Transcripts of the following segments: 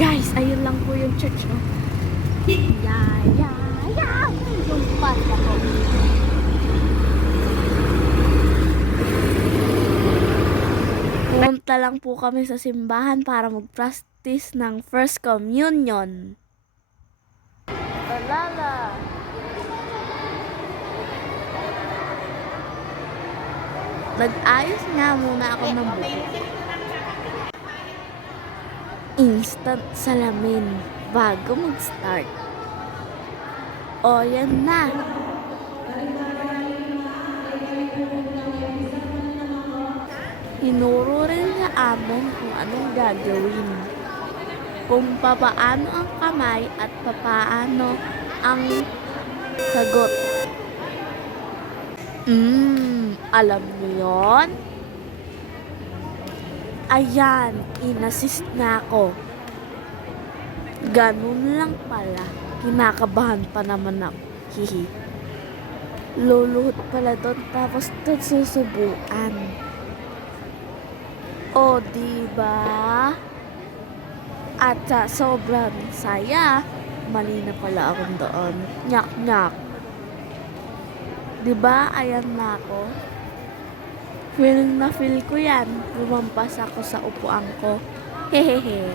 Guys, ayun lang po yung church, no? Lumpas ako. Pumunta lang po kami sa simbahan para mag-practice ng First Communion. Talala! Nag-ayos nga muna ako ng buhok. Instant salamin bago mag-start. O, yan na. Hinuro rin sa amin kung anong gagawin. Kung papaano ang kamay at papaano ang sagot. Alam niyo yun? Ayan, inassist na ako. Ganun lang pala. Kinakabahan pa naman ako. Hihi. Luluhod pala doon tapos doon susubuan. O, diba? At sa sobrang saya, mali na pala akong doon. Nyak-nyak. Diba? Ayan na ako. Feel na feel ko yan. Lumampas ako sa upuan ko. Hehehe.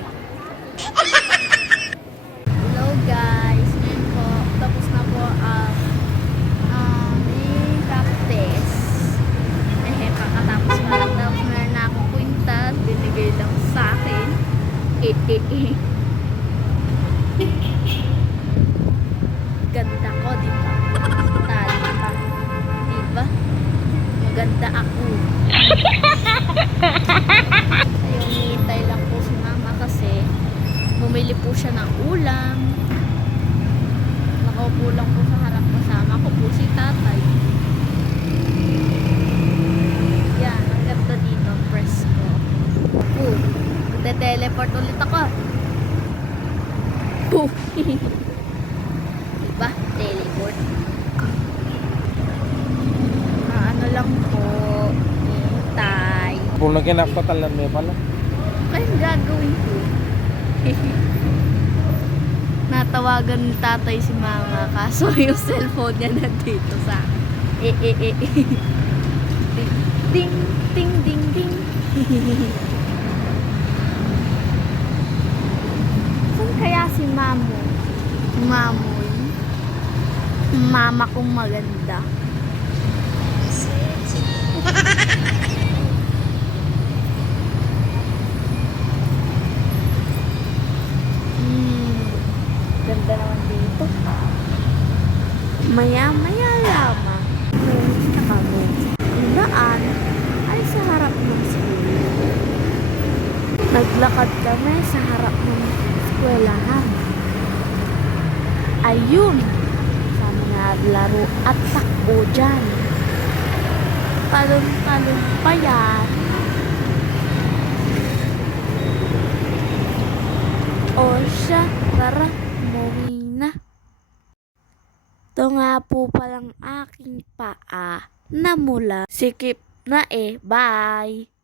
Hello guys. Ngayon po, tapos na po ang practice. Pagkatapos pa lang tapos meron na akong kwintas. Binigay lang sa akin. Ganda ko, diba? Tali pa. Diba? Maganda ako. Ayun, hihintay lang po si mama kasi bumili po siya ng ulam. Nakaupo lang po sa harap, kasama ko po si tatay. Yan, ang ganda dito, presko. Magte-teleport ulit ako. Diba? Teleport. Ano lang po, hintay. Kung nakinapatalan mo pala. Kaya gagawin ko. Natawagan ni tatay si mama kaso yung cellphone niya nandito sa ding ding ding ding. Saan kaya si mamo? Mamoy? Mama kong maganda. Ganda naman dito. Maya-maya lamang na kami. Ang daan ay sa harap ng school. Naglakad kami sa harap ng eskwelahan. Ayun, sa mga laro at takbo dyan. Talon-talon pa yan. O siya, tara, umuwi na. Ito nga po palang aking paa na mula. Sikip na bye!